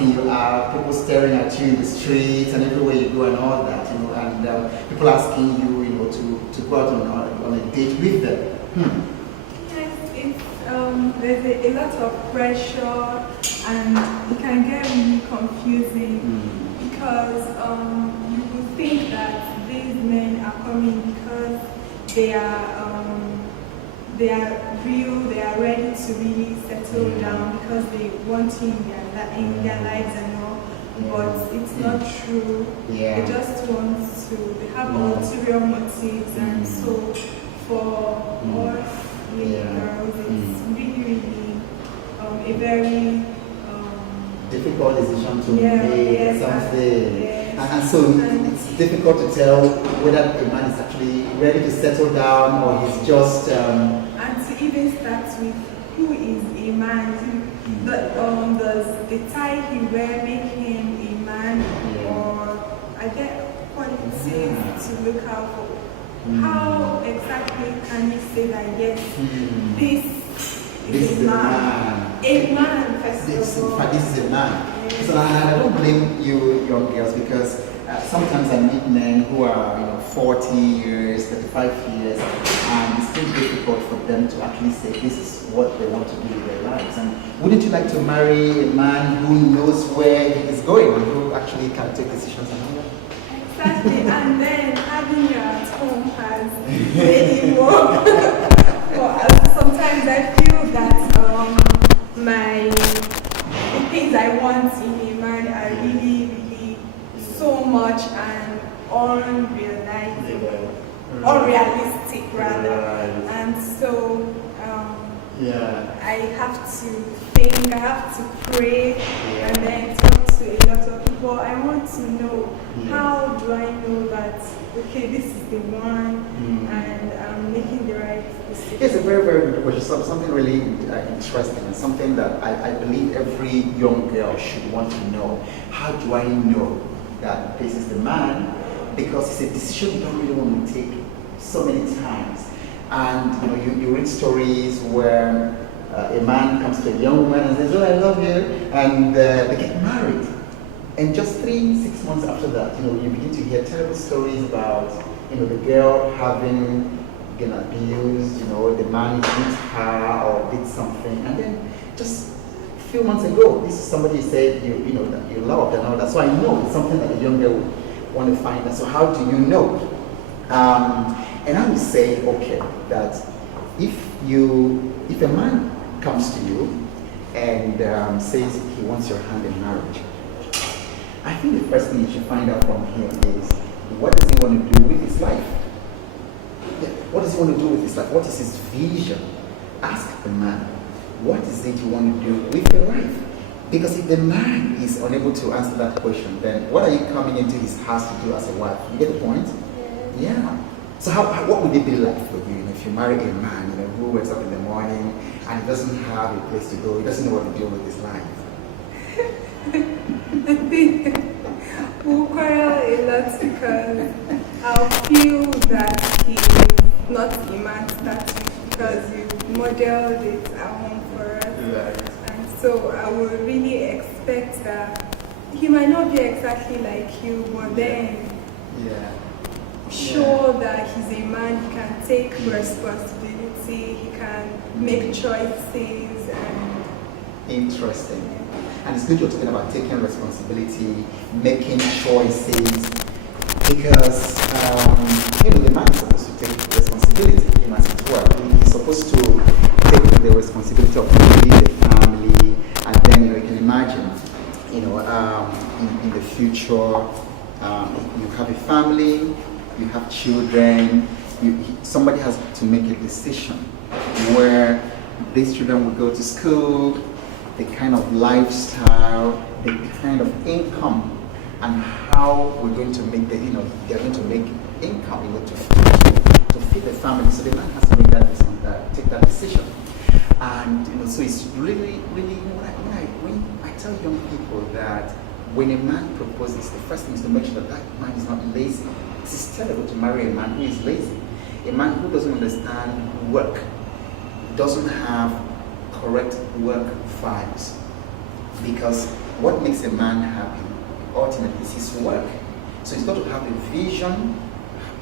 asking you out, people staring at you in the streets and everywhere you go and all that, and people asking you, to go out on a date with them. Yes, there's a lot of pressure, and it can get really confusing because you would think that these men are coming because they are real, they are ready to really settle down because they want you in their lives and all. But it's not true. They just want to, they have ulterior motives, and so for us girls, it's really, a very difficult decision to make something. And so it's difficult to tell whether a man is actually ready to settle down or he's just... And to even start with, who is a man? Does the tie he wear make him a man? Or are there qualities to look out for? How exactly can you say that, yes, this is a man? A man, first of all. This is a man. So I don't blame you young girls, because sometimes I meet men who are 40 years, 35 years, and it's still difficult for them to actually say this is what they want to do with their lives. And wouldn't you like to marry a man who knows where he is going and who actually can take decisions and all that? Exactly, and then having you at home has made it more. Sometimes I feel that the things I want in a man are really so much and unrealistic rather. And so I have to think, I have to pray, and then talk to a lot of people. I want to know, how do I know that, okay, this is the one, and I'm making the right decision? It's a very, very good question. Something really interesting, and something that I believe every young girl should want to know. How do I know that this is the man? Because it's a decision you don't really want to take so many times. And you read stories where a man comes to a young woman and says, "Oh, I love you," and they get married. And just 3-6 months after that, you begin to hear terrible stories about, the girl having been abused, the man beat her or did something. And then just a few months ago, this is somebody who said, that you loved and all that. So I know it's something that a young girl would want to find out. So how do you know? And I would say, okay, that if a man comes to you and says he wants your hand in marriage, I think the first thing you should find out from him is, what does he want to do with his life? What does he want to do with his life? What is his vision? Ask the man, what is it you want to do with your life? Because if the man is unable to answer that question, then what are you coming into his house to do as a wife? You get the point? Yeah. So what would it be like for you if you marry a man who wakes up in the morning and he doesn't have a place to go, he doesn't know what to do with his life? I think we'll quarrel a lot because I'll feel that he's not a man to start with, because you modeled it at home for us. Right. And so I would really expect that he might not be exactly like you, but then show that he's a man, he can take responsibility, he can make choices. And interesting. And it's good you're talking about taking responsibility, making choices, because the man is supposed to take responsibility in as it were. He's supposed to take the responsibility of leading the family, and then you can imagine, in the future, you have a family, you have children. Somebody has to make a decision where these children will go to school, the kind of lifestyle, the kind of income, and how we're going to make they're going to make income, to feed the family. So the man has to make take that decision. And so it's really, when I tell young people that when a man proposes, the first thing is to make sure that man is not lazy. It's terrible to marry a man who is lazy, a man who doesn't understand work, doesn't have correct work vibes. Because what makes a man happy ultimately is his work. So he's got to have a vision,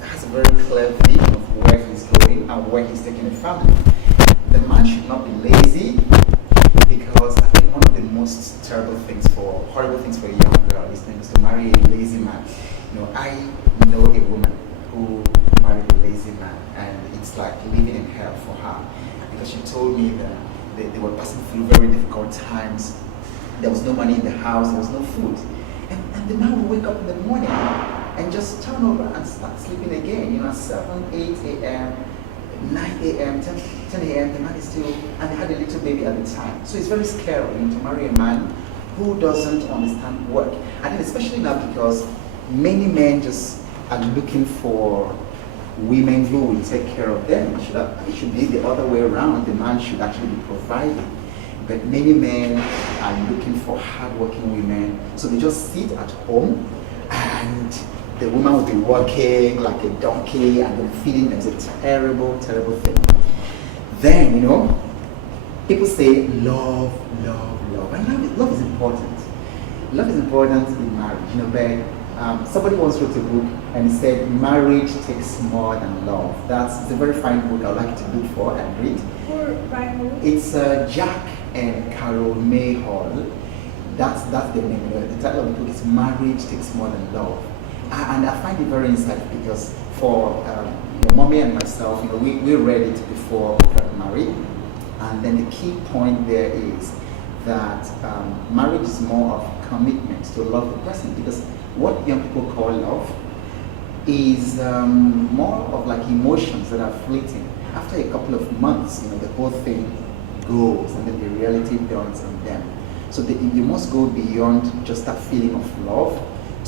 has a very clear vision of where he's going and where he's taking the family. The man should not be lazy, because I think one of the most horrible things for a young girl is to marry a lazy man. I know a woman who married a lazy man, and it's like living in hell for her, because she told me that they were passing through very difficult times. There was no money in the house, there was no food. And the man would wake up in the morning and just turn over and start sleeping again. At 7, 8 a.m., 9 a.m., 10 a.m., the man is still, and they had a little baby at the time. So it's very scary to marry a man who doesn't understand work. And especially now, because many men just are looking for women who will take care of them. It should be the other way around. The man should actually be providing. But many men are looking for hardworking women, so they just sit at home, and the woman will be working like a donkey, and then feeding them. It's a terrible, terrible thing. Then, people say love, love, love, and love is important. Love is important in marriage, but somebody once wrote a book and said marriage takes more than love. It's a very fine book. I'd like you to look for and read. It's Jack and Carol May Hall. That's the name. The title of the book is Marriage Takes More Than Love. And I find it very insightful, because for mommy and myself, we read it before we got married. And then the key point there is that marriage is more of commitment to love the person, because what young people call love is more of like emotions that are fleeting. After a couple of months, the whole thing goes, and then the reality dawns on them. So you must go beyond just that feeling of love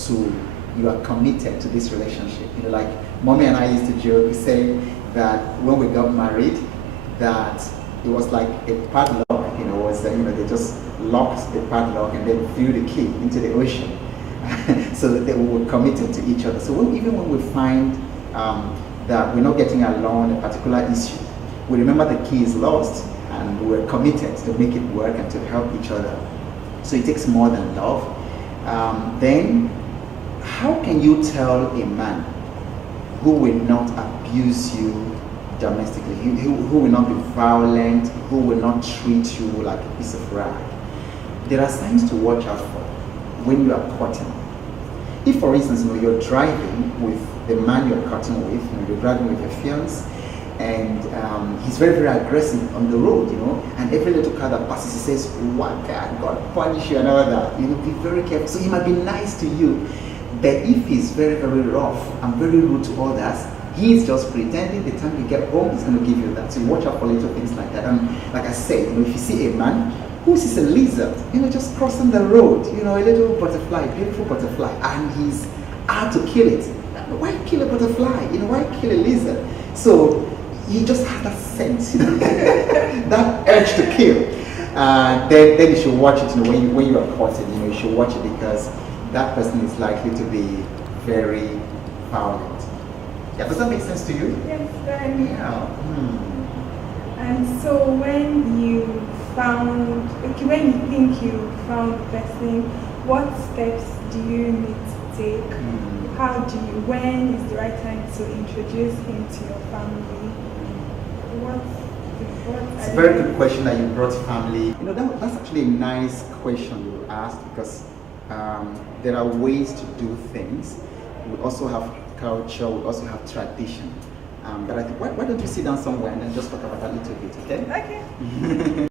to you are committed to this relationship. Like mommy and I used to joke, we say that when we got married, that it was like a padlock. They just locked the padlock and then threw the key into the ocean, so that they were committed to each other. So even when we find that we're not getting along on a particular issue, we remember the key is lost, and we're committed to make it work and to help each other. So it takes more than love. Then, how can you tell a man who will not abuse you domestically, who will not be violent, who will not treat you like a piece of rag? There are signs to watch out for when you are courting. If, for instance, you're driving with the man you're courting with, you're driving with your fiancé, and he's very, very aggressive on the road, and every little car that passes, he says, "Waka, God punish you," and all that. Be very careful. So he might be nice to you, but if he's very, very rough and very rude to others, he's just pretending. The time you get home, he's going to give you that. So you watch out for little things like that. And like I said, if you see a man who sees a lizard, just crossing the road, a little butterfly, beautiful butterfly, and he's out to kill it. Why kill a butterfly? Why kill a lizard? So he just has that sense, that urge to kill. Then you should watch it. When you are courted, you should watch it, because that person is likely to be very violent. Yeah, does that make sense to you? Yes, very. Yeah. And so when you think you found the person, what steps do you need to take? When is the right time to introduce him to your family? It's a very good question that you brought family. That's actually a nice question you asked, because there are ways to do things. We also have culture, we also have tradition. But I think, why don't you sit down somewhere and then just talk about that a little bit, okay? Okay.